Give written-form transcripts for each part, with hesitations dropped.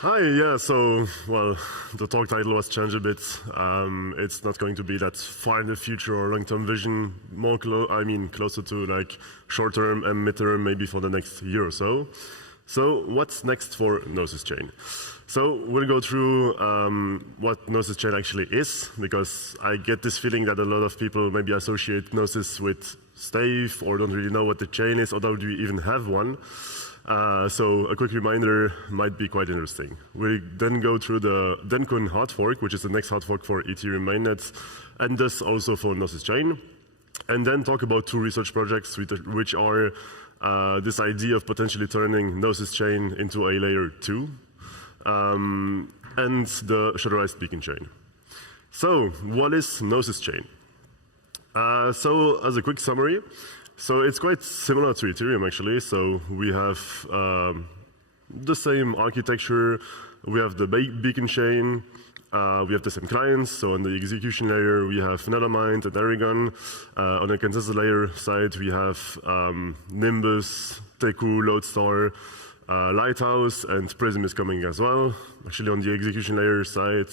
Hi, yeah, so, well, the talk title was changed a bit. It's not going to be that far in the future or long-term vision, more closer to like short-term and mid-term, maybe for the next year or so. So what's next for Gnosis Chain? So we'll go through what Gnosis Chain actually is, because I get this feeling that a lot of people maybe associate Gnosis with Stave or don't really know what the chain is, or do you even have one. So a quick reminder might be quite interesting. We'll then go through the DappCon hard fork, which is the next hard fork for Ethereum mainnet, and thus also for Gnosis Chain. And then talk about two research projects which are this idea of potentially turning Gnosis Chain into a layer 2, and the shutterized beacon chain. So what is Gnosis Chain? So as a quick summary, so it's quite similar to Ethereum actually. So we have the same architecture, we have the beacon chain, we have the same clients. So on the execution layer we have Nethermind and Aragon. On the consensus layer side we have Nimbus, Teku, Lodestar, Lighthouse, and Prism is coming as well. Actually on the execution layer side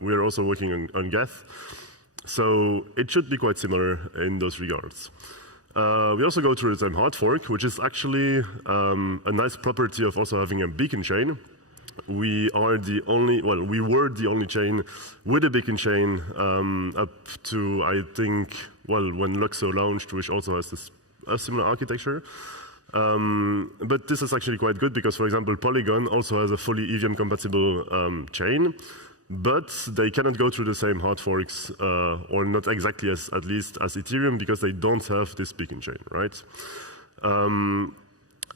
we are also working on Geth. So it should be quite similar in those regards. We also go through the same hard fork, which is actually a nice property of also having a beacon chain. We were the only chain with a beacon chain up to, I think, when Luxo launched, which also has a similar architecture. But this is actually quite good because, for example, Polygon also has a fully EVM compatible chain. But they cannot go through the same hard forks, or not exactly at least as Ethereum, because they don't have this beacon chain, right? And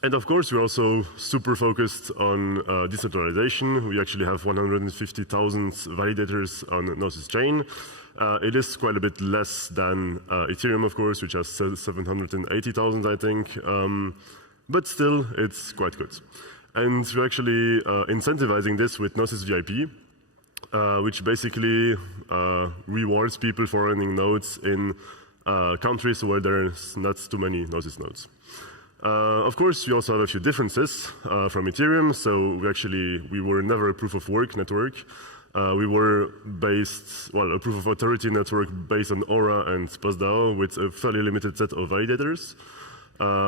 of course, we're also super focused on decentralization. We actually have 150,000 validators on Gnosis Chain. It is quite a bit less than Ethereum, of course, which has 780,000, I think. But still, it's quite good. And we're actually incentivizing this with Gnosis VIP. Which basically rewards people for running nodes in countries where there's not too many Gnosis nodes. Of course, we also have a few differences from Ethereum. So we were never a proof of work network. We were a proof of authority network based on Aura and PostDAO with a fairly limited set of validators.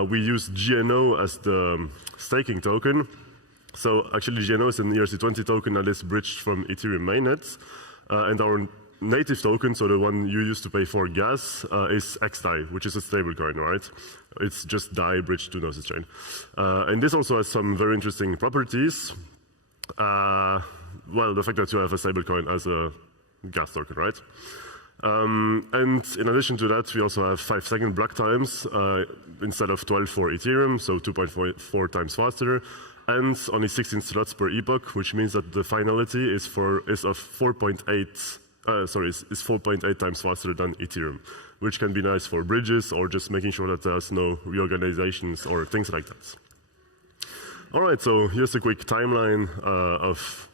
We use GNO as the staking token. So actually GNO is an ERC20 token that is bridged from Ethereum mainnet. And our native token, so the one you use to pay for gas, is XDAI, which is a stablecoin, right? It's just DAI bridged to Gnosis Chain. And this also has some very interesting properties. The fact that you have a stablecoin as a gas token, right? And in addition to that, we also have 5-second block times instead of 12 for Ethereum, so 2.4 times faster. And only 16 slots per epoch, which means that the finality is 4.8 times faster than Ethereum, which can be nice for bridges or just making sure that there's no reorganizations or things like that. All right, so here's a quick timeline of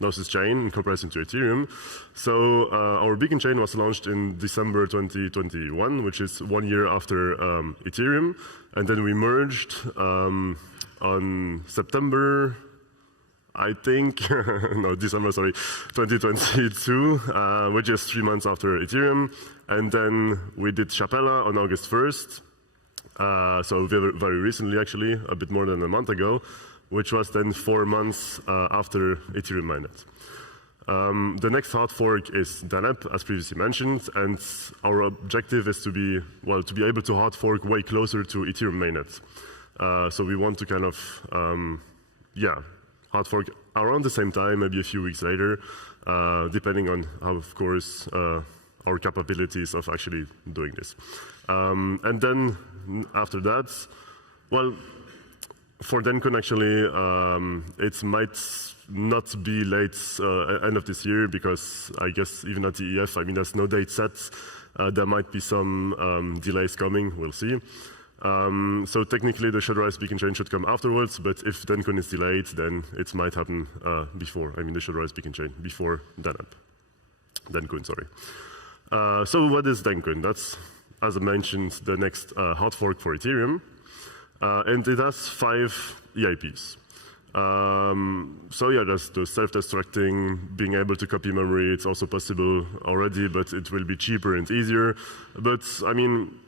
Gnosis Chain in comparison to Ethereum. So our beacon chain was launched in December 2021, which is 1 year after Ethereum, and then we merged on September, I think, no, December, sorry, 2022, which is 3 months after Ethereum. And then we did Chapella on August 1st, so very recently, actually, a bit more than a month ago, which was then 4 months after Ethereum mainnet. The next hard fork is DANAP, as previously mentioned, and our objective is to be able to hard fork way closer to Ethereum mainnet. So we want to kind of, hard fork around the same time, maybe a few weeks later, depending on how, of course, our capabilities of actually doing this. And then after that, for DappCon actually, it might not be late end of this year because I guess even at the EF, there's no date set. There might be some delays coming, we'll see. So technically the shutterized beacon chain should come afterwards, but if DappCon is delayed, then it might happen before, the shutterized beacon chain, before DappCon, sorry. So what is DappCon? That's, as I mentioned, the next hard fork for Ethereum. And it has 5 EIPs. So yeah, there's the self-destructing, being able to copy memory. It's also possible already, but it will be cheaper and easier. But I mean,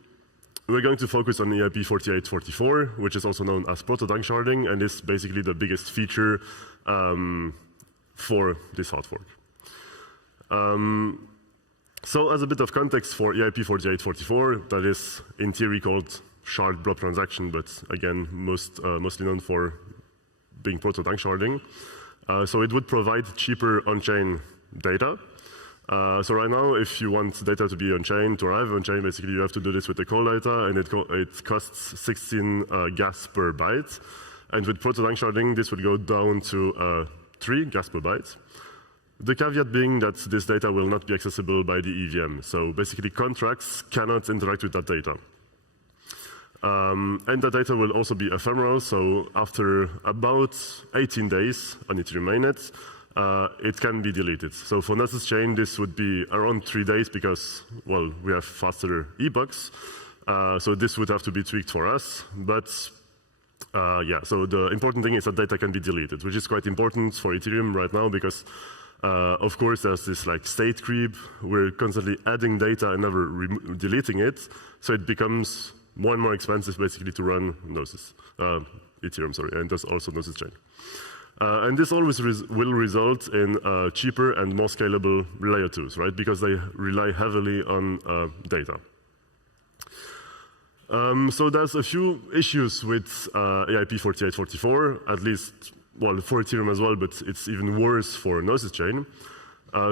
we're going to focus on EIP 4844, which is also known as proto-dunk sharding, and is basically the biggest feature for this hard fork. So as a bit of context for EIP 4844, that is in theory called shard blob transaction, but again, mostly known for being proto-dunk sharding. So it would provide cheaper on-chain data. So right now, if you want data to be on-chain, to arrive on-chain, basically you have to do this with the call data, and it costs 16 gas per byte. And with proto-dunk sharding, this would go down to 3 gas per byte. The caveat being that this data will not be accessible by the EVM. So basically, contracts cannot interact with that data. And the data will also be ephemeral, so after about 18 days on Ethereum mainnet, it can be deleted. So for Gnosis chain, this would be around 3 days because, well, we have faster epochs. So this would have to be tweaked for us. But yeah, so the important thing is that data can be deleted, which is quite important for Ethereum right now because, of course, there's this like state creep. We're constantly adding data and never deleting it. So it becomes more and more expensive, basically, to run Gnosis, Ethereum, sorry, and there's also Gnosis chain. And this always will result in cheaper and more scalable layer 2s, right? Because they rely heavily on data. So there's a few issues with EIP 4844, at least, well, for Ethereum as well, but it's even worse for Gnosis chain.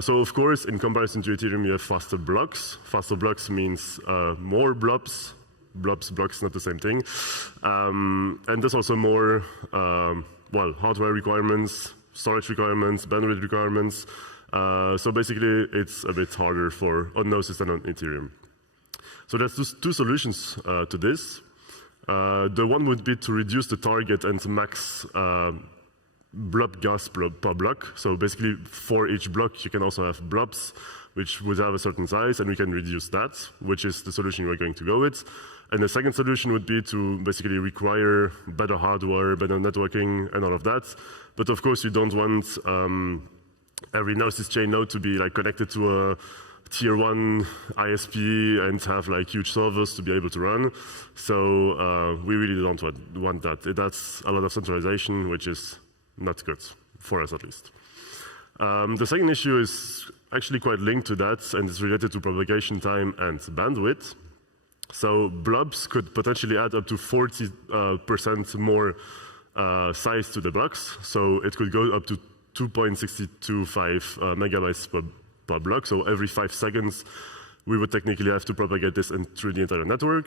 So of course, in comparison to Ethereum, you have faster blocks. Faster blocks means more blobs. Blocks, not the same thing. And there's also more, well, hardware requirements, storage requirements, bandwidth requirements. So basically, it's a bit harder on Gnosis than on Ethereum. So there's two solutions to this. The one would be to reduce the target and max blob gas per block. So basically, for each block, you can also have blobs, which would have a certain size, and we can reduce that, which is the solution we're going to go with. And the second solution would be to basically require better hardware, better networking, and all of that. But of course, you don't want every Gnosis chain node to be like connected to a tier 1 ISP and have like huge servers to be able to run. So we really don't want that. That's a lot of centralization, which is not good, for us at least. The second issue is actually quite linked to that, and it's related to propagation time and bandwidth. So blobs could potentially add up to 40% more size to the blocks. So it could go up to 2.625 megabytes per block. So every 5 seconds, we would technically have to propagate this through the entire network.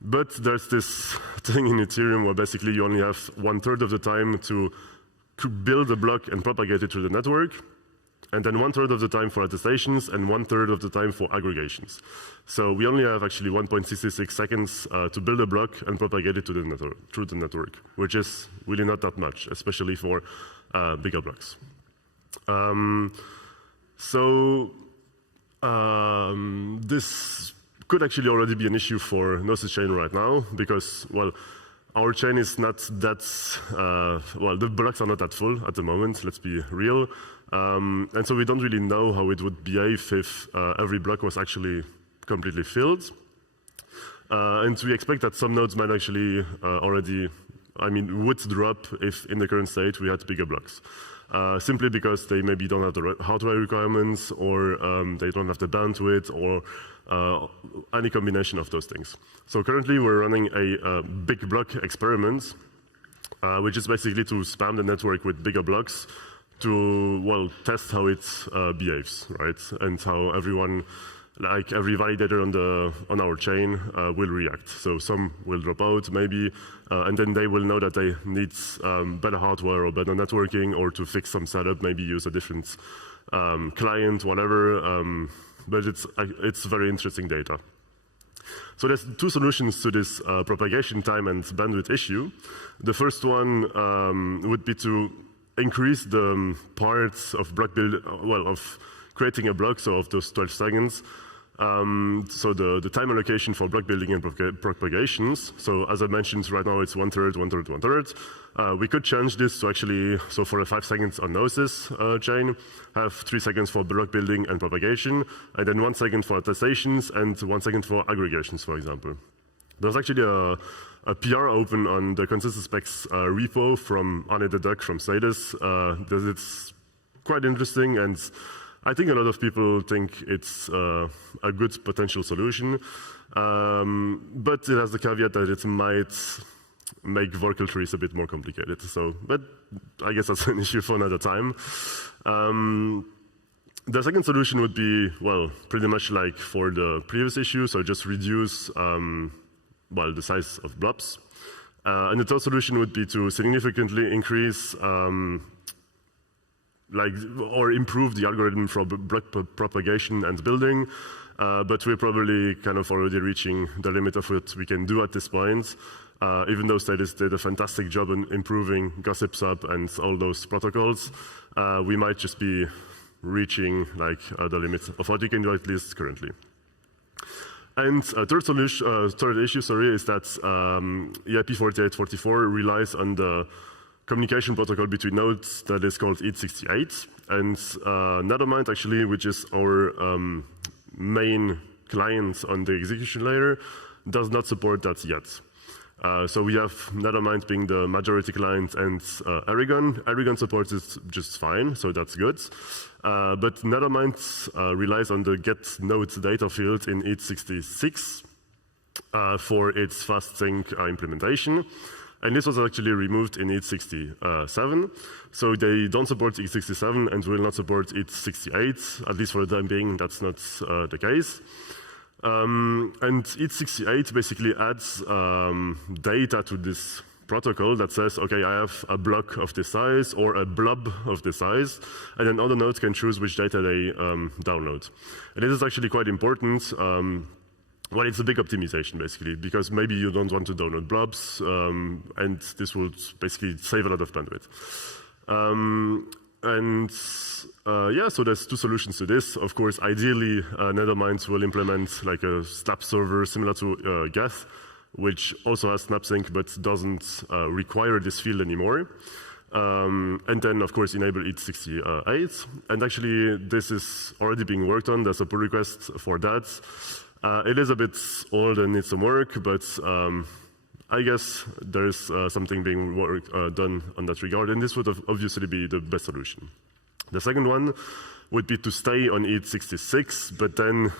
But there's this thing in Ethereum where basically you only have 1/3 of the time to build a block and propagate it through the network, and then 1/3 of the time for attestations and 1/3 of the time for aggregations. So we only have actually 1.66 seconds to build a block and propagate it to the through the network, which is really not that much, especially for bigger blocks. This could actually already be an issue for Gnosis chain right now because, well, our chain is not that, well, the blocks are not that full at the moment, let's be real. And so we don't really know how it would behave if every block was actually completely filled. And we expect that some nodes might actually already, would drop if in the current state we had bigger blocks. Simply because they maybe don't have the hardware requirements, or they don't have the bandwidth, or any combination of those things. So currently we're running a big block experiment, which is basically to spam the network with bigger blocks to, well, test how it behaves, right? And how everyone, like every validator on our chain will react. So some will drop out maybe, and then they will know that they need better hardware or better networking, or to fix some setup, maybe use a different client, whatever. But it's very interesting data. So there's two solutions to this propagation time and bandwidth issue. The first one would be to increase the parts of block build, well, of creating a block, so of those 12 seconds, So the time allocation for block building and propagations. So as I mentioned, right now it's 1/3, 1/3, 1/3. We could change this to actually, so for the 5 seconds on Gnosis chain, have 3 seconds for block building and propagation, and then 1 second for attestations and 1 second for aggregations, for example. There's actually a PR open on the consensus specs repo from Arne the Duck from Status. It's quite interesting, and I think a lot of people think it's a good potential solution, but it has the caveat that it might make Vorkel trees a bit more complicated. So, but I guess that's an issue for another time. The second solution would be, well, pretty much like for the previous issue, so just reduce well, the size of blobs. And the third solution would be to significantly increase or improve the algorithm for block propagation and building, but we're probably kind of already reaching the limit of what we can do at this point. Even though Status did a fantastic job in improving Gossip Sub and all those protocols, we might just be reaching like the limit of what you can do at least currently. And third issue, is that EIP 4844 relies on the communication protocol between nodes that is called ETH68, and Nethermind actually, which is our main client on the execution layer, does not support that yet. So we have Nethermind being the majority client and Aragon. Aragon supports it just fine, so that's good. But Nethermind relies on the get node data field in ETH66 for its fast sync implementation. And this was actually removed in ETH67. So they don't support ETH67 and will not support ETH68, at least for the time being, that's not the case. And ETH68 basically adds data to this protocol that says, okay, I have a block of this size or a blob of this size, and then other nodes can choose which data they download. And this is actually quite important. Well, it's a big optimization, basically, because maybe you don't want to download blobs, and this would basically save a lot of bandwidth. Yeah, so there's 2 solutions to this. Of course, ideally, Nethermind will implement like a Snap server similar to Geth, which also has SnapSync but doesn't require this field anymore. And then, of course, enable ETH68. And actually, this is already being worked on. There's a pull request for that. It is a bit old and needs some work, but I guess there's something being done on that regard, and this would obviously be the best solution. The second one would be to stay on ETH66, but then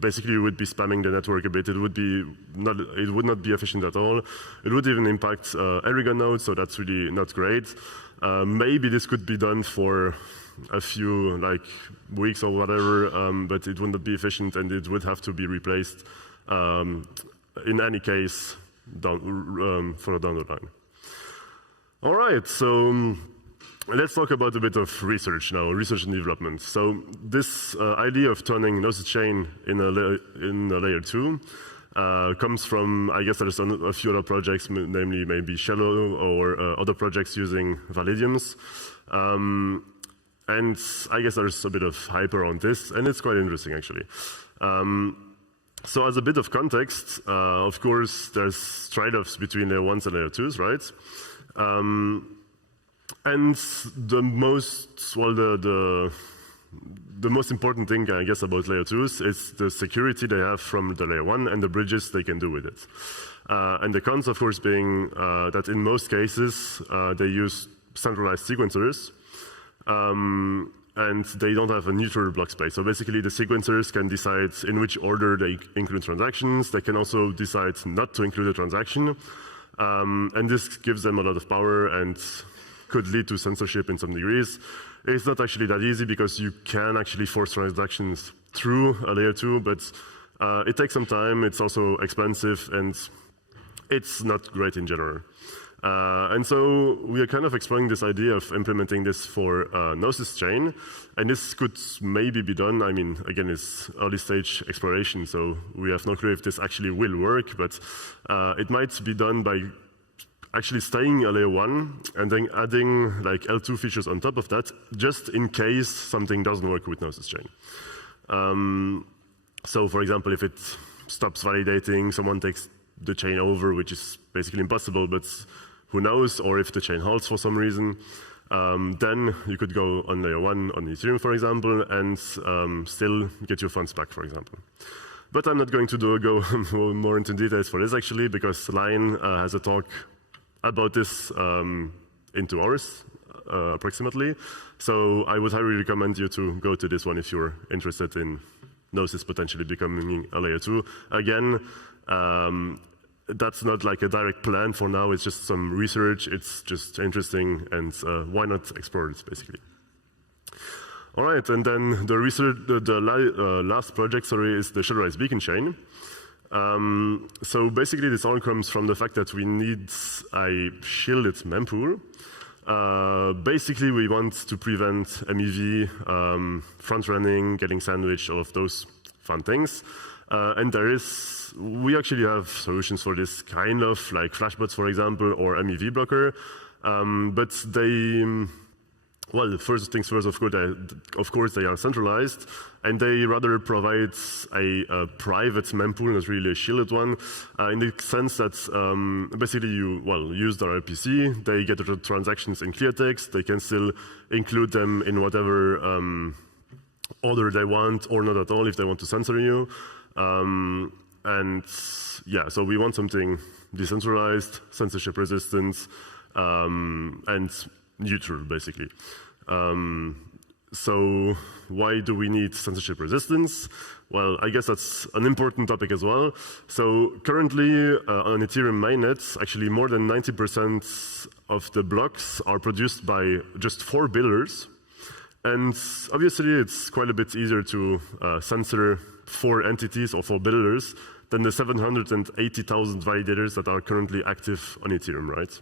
basically you would be spamming the network a bit. It would not be efficient at all. It would even impact Aragon nodes, so that's really not great. Maybe this could be done for a few weeks or whatever, but it would not be efficient, and it would have to be replaced in any case further down the line. All right, so let's talk about a bit of research now, research and development. So this idea of turning Gnosis chain in a layer 2 comes from, I guess there's a few other projects, namely maybe Shallow or other projects using Validiums. And I guess there's a bit of hype around this, and it's quite interesting actually. So as a bit of context, of course, there's trade-offs between layer 1s and layer 2s, right? And the most important thing, I guess, about layer 2s is the security they have from the layer 1 and the bridges they can do with it. And the cons, of course, being that in most cases, they use centralized sequencers, and they don't have a neutral block space. So basically, the sequencers can decide in which order they include transactions. They can also decide not to include a transaction. And this gives them a lot of power and could lead to censorship in some degrees. It's not actually that easy because you can actually force transactions through a layer 2, but it takes some time, it's also expensive, and it's not great in general. And so we are kind of exploring this idea of implementing this for Gnosis chain, and this could maybe be done. I mean, again, it's early stage exploration, so we have no clue if this actually will work, but it might be done by actually staying a layer 1 and then adding like L2 features on top of that, just in case something doesn't work with Gnosis chain. So for example, if it stops validating, someone takes the chain over, which is basically impossible, but who knows, or if the chain halts for some reason, then you could go on layer 1 on Ethereum, for example, and still get your funds back, for example. But I'm not going to go more into details for this, actually, because Lion has a talk about this in 2 hours, approximately. So I would highly recommend you to go to this one if you're interested in Gnosis potentially becoming a layer 2. Again, that's not like a direct plan for now. It's just some research. It's just interesting, and why not explore it, basically. All right, and then the research, the last project, is the decentralized beacon chain. So basically, this all comes from the fact that we need a shielded mempool. Basically, we want to prevent MEV, front running, getting sandwiched, all of those fun things. And we actually have solutions for this, kind of like flashbots, for example, or MEV blocker. But well, the first things first, of course, they are centralized, and they rather provide a private mempool, not really a shielded one, in the sense that basically you use their RPC, they get the transactions in clear text, they can still include them in whatever order they want, or not at all if they want to censor you. And yeah, so we want something decentralized, censorship resistant, and neutral, basically. So why do we need censorship resistance? Well, I guess that's an important topic as well. So currently on Ethereum mainnets, actually more than 90% of the blocks are produced by just 4 builders. And obviously it's quite a bit easier to censor 4 entities or 4 builders than the 780,000 validators that are currently active on Ethereum, right?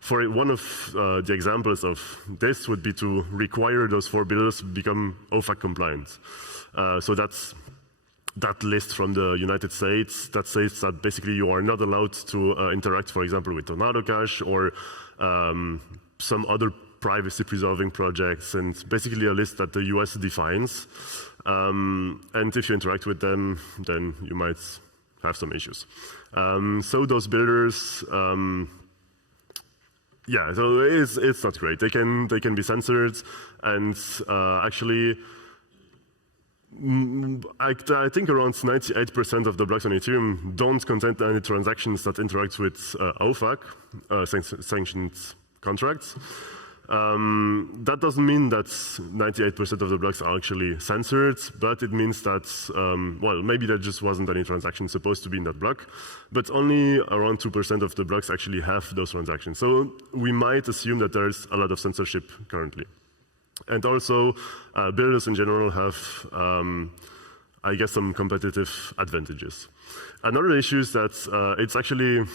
For one of the examples of this would be to require those 4 builders to become OFAC compliant. So that's that list from the United States that says that basically you are not allowed to interact, for example, with Tornado Cash or some other privacy-preserving projects, and basically a list that the US defines. And if you interact with them, then you might have some issues. So those builders, yeah, so it's not great. They can be censored, and actually, I think around 98% of the blocks on Ethereum don't contain any transactions that interact with OFAC, sanctioned contracts. That doesn't mean that 98% of the blocks are actually censored, but it means that, well, maybe there just wasn't any transaction supposed to be in that block, but only around 2% of the blocks actually have those transactions. So we might assume that there's a lot of censorship currently. And also, builders in general have, I guess, some competitive advantages. Another issue is that it's actually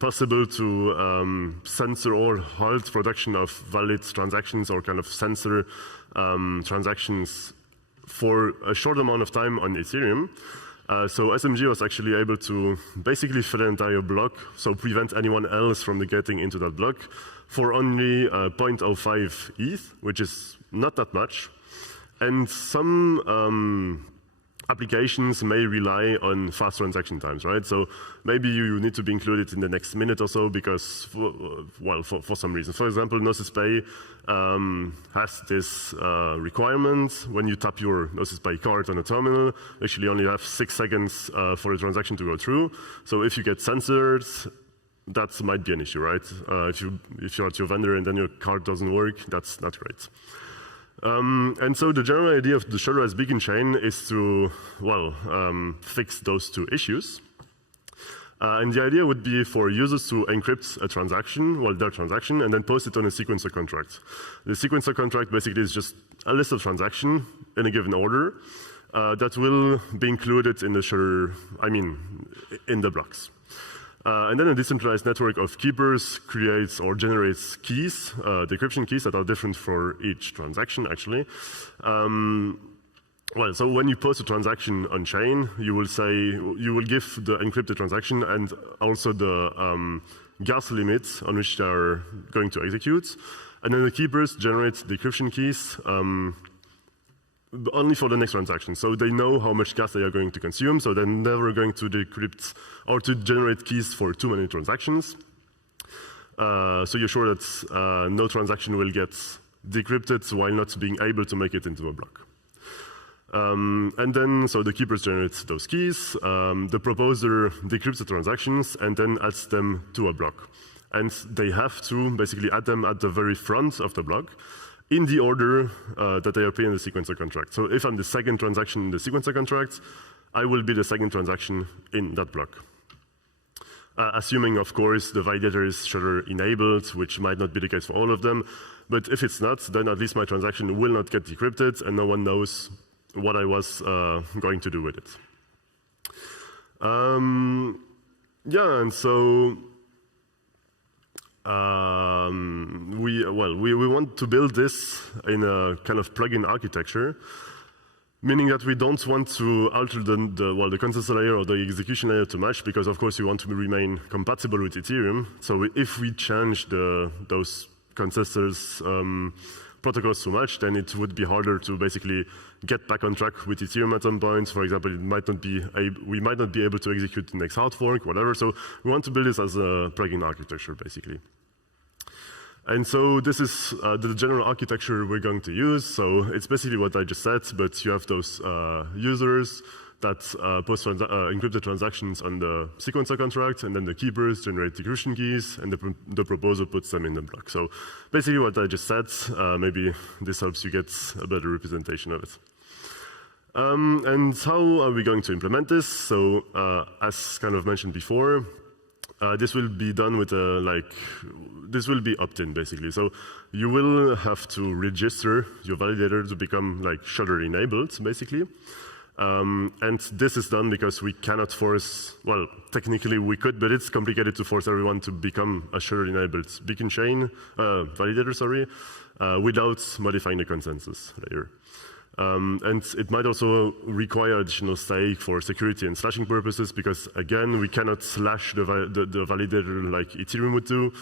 possible to censor or halt production of valid transactions, or kind of censor transactions for a short amount of time on Ethereum. So SMG was actually able to basically fill the entire block, so prevent anyone else from getting into that block for only 0.05 ETH, which is not that much. And some applications may rely on fast transaction times, right? So maybe you need to be included in the next minute or so because, well, for some reason. For example, Gnosis Pay has this requirement. When you tap your Gnosis Pay card on a terminal, you actually only have 6 seconds for the transaction to go through. So if you get censored, that might be an issue, right? If you're at your vendor and then your card doesn't work, that's not great. And so the general idea of the decentralized beacon chain is to, well, fix those 2 issues. And the idea would be for users to encrypt a transaction, well, their transaction, and then post it on a sequencer contract. The sequencer contract basically is just a list of transactions in a given order that will be included in the in the blocks. And then a decentralized network of keepers creates or generates keys, decryption keys that are different for each transaction, actually. Well, so when you post a transaction on chain, you will give the encrypted transaction and also the gas limits on which they are going to execute. And then the keepers generate decryption keys only for the next transaction. So they know how much gas they are going to consume, so they're never going to decrypt or to generate keys for too many transactions. So you're sure that no transaction will get decrypted while not being able to make it into a block. And then, so the keepers generate those keys, the proposer decrypts the transactions and then adds them to a block. And they have to basically add them at the very front of the block in the order that they appear in the sequencer contract. So if I'm the second transaction in the sequencer contract, I will be the second transaction in that block. Assuming, of course, the validator is shutter enabled, which might not be the case for all of them. But if it's not, then at least my transaction will not get decrypted and no one knows what I was going to do with it. Yeah, and so we want to build this in a kind of plugin architecture, meaning that we don't want to alter the consensus layer or the execution layer too much, because of course we want to remain compatible with Ethereum. So if we change those consensus protocols too much, then it would be harder to basically get back on track with Ethereum at some point. For example, we might not be able to execute the next hard fork, whatever. So we want to build this as a plugin architecture, basically. And so this is the general architecture we're going to use. So it's basically what I just said, but you have those users that post encrypted transactions on the sequencer contract, and then the keepers generate decryption keys, and the proposer puts them in the block. So basically what I just said, maybe this helps you get a better representation of it. And how are we going to implement this? So as kind of mentioned before, this will be done with this will be opt-in basically. So you will have to register your validator to become shutter enabled basically. And this is done because we cannot force, well, technically we could, but it's complicated to force everyone to become a shutter enabled beacon chain validator, sorry, without modifying the consensus layer. And it might also require additional stake for security and slashing purposes, because again, we cannot slash the validator like Ethereum would do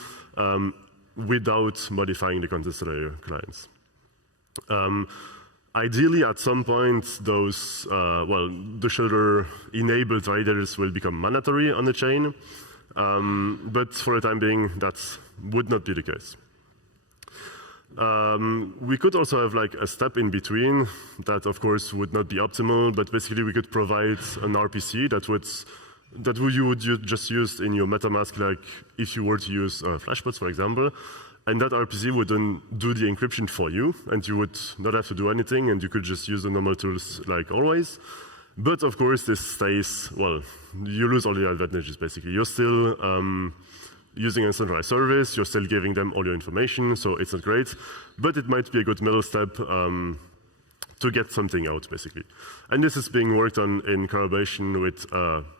without modifying the consensus layer clients. Ideally, at some point, those, the shutter enabled validators will become mandatory on the chain, but for the time being, that would not be the case. We could also have a step in between that, of course, would not be optimal, but basically we could provide an RPC that you would just use in your MetaMask, if you were to use Flashbots, for example. And that RPC would then do the encryption for you, and you would not have to do anything, and you could just use the normal tools like always. But of course, this stays, well, you lose all the advantages basically. You're still using a centralized service, you're still giving them all your information, so it's not great. But it might be a good middle step to get something out basically. And this is being worked on in collaboration with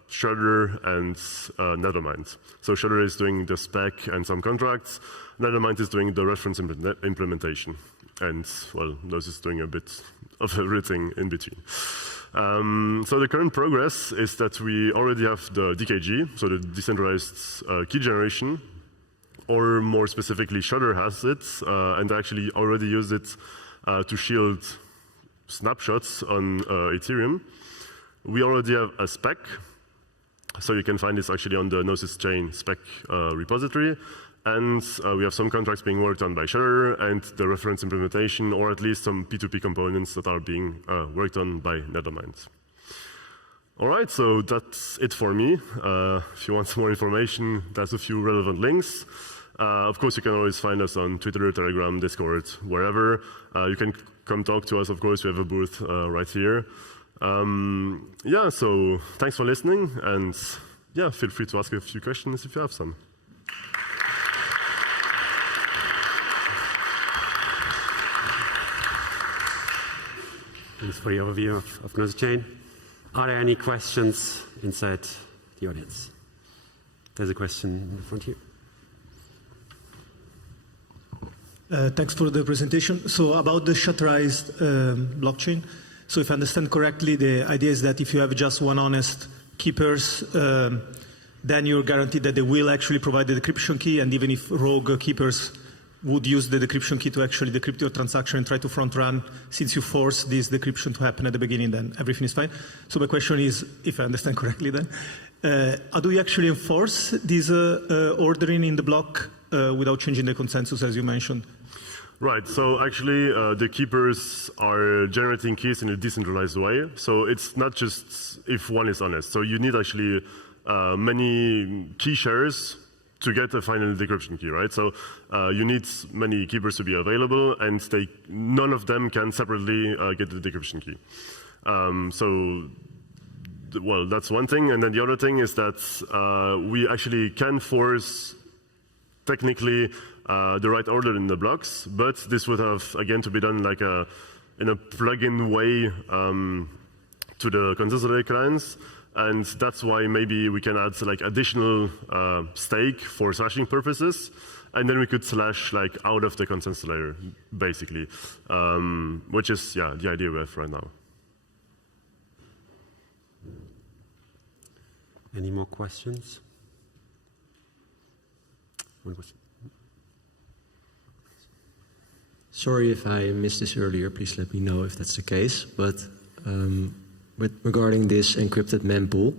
Shutter and Nethermind. So Shutter is doing the spec and some contracts. Nethermind is doing the reference implementation. And, well, Gnosis is doing a bit of everything in between. So the current progress is that we already have the DKG, so the decentralized key generation, or more specifically, Shutter has it, and actually already used it to shield snapshots on Ethereum. We already have a spec, so you can find this actually on the Gnosis chain spec repository. And we have some contracts being worked on by Shutter and the reference implementation, or at least some P2P components that are being worked on by Nethermind. All right, so that's it for me. If you want some more information, there's a few relevant links. Of course, you can always find us on Twitter, Telegram, Discord, wherever. You can come talk to us, of course. We have a booth right here. Yeah, so thanks for listening, and yeah, feel free to ask a few questions if you have some. Thanks for the overview of Gnosis Chain. Are there any questions inside the audience? There's a question in the front here. Thanks for the presentation. So about the shutterized blockchain, so if I understand correctly, the idea is that if you have just one honest keepers, then you're guaranteed that they will actually provide the decryption key, and even if rogue keepers would use the decryption key to actually decrypt your transaction and try to front run. Since you force this decryption to happen at the beginning, then everything is fine. So my question is, if I understand correctly then, how do we actually enforce this ordering in the block without changing the consensus, as you mentioned? Right, so actually the keepers are generating keys in a decentralized way. So it's not just if one is honest. So you need actually many key shares to get a final decryption key, right? So you need many keepers to be available, and none of them can separately get the decryption key. Well, that's one thing. And then the other thing is that we actually can force, technically, the right order in the blocks, but this would have, again, to be done like in a plug-in way to the consensus layer clients. And that's why maybe we can add like additional stake for slashing purposes, and then we could slash like out of the consensus layer, basically, which is the idea we have right now. Any more questions? One question. Sorry if I missed this earlier. Please let me know if that's the case. But regarding this encrypted mempool,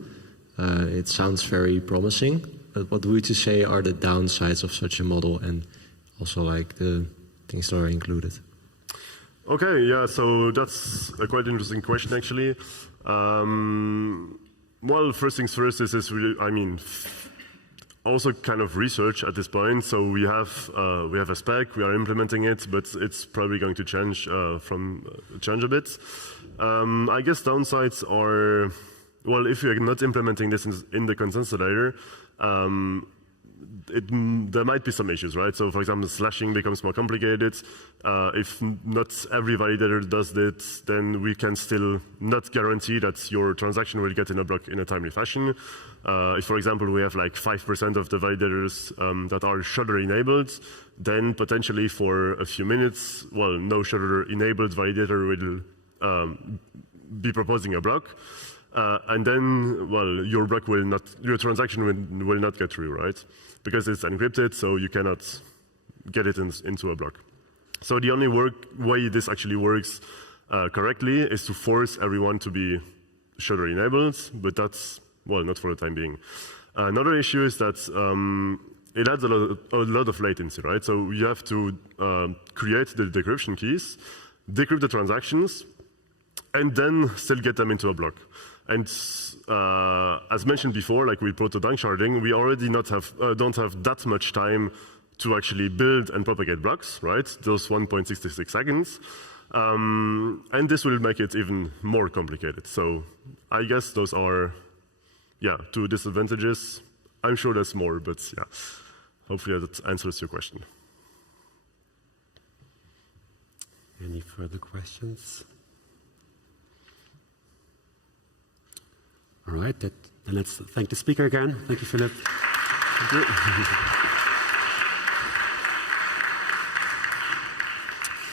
it sounds very promising. But what would you say are the downsides of such a model, and also like the things that are included? Okay, yeah. So that's a quite interesting question, actually. Well, first things first is also kind of research at this point. So we have a spec, we are implementing it, but it's probably going to change a bit. I guess downsides are, well, if you're not implementing this in the consensus layer, there might be some issues, right? So, for example, slashing becomes more complicated. If not every validator does it, then we can still not guarantee that your transaction will get in a block in a timely fashion. If, for example, we have like 5% of the validators that are shutter enabled, then potentially for a few minutes, well, no shutter enabled validator will be proposing a block. And then, well, your transaction will not get through, right? Because it's encrypted, so you cannot get it into a block. So the only way this actually works correctly is to force everyone to be shutter enabled, but that's, well, not for the time being. Another issue is that it adds a lot of latency, right? So you have to create the decryption keys, decrypt the transactions, and then still get them into a block. And as mentioned before, like with proto-dunk sharding, we already don't have that much time to actually build and propagate blocks, right? Those 1.66 seconds. And this will make it even more complicated. So I guess those are, two disadvantages. I'm sure there's more, but yeah, hopefully that answers your question. Any further questions? All right, then let's thank the speaker again. Thank you, Philippe. Thank you.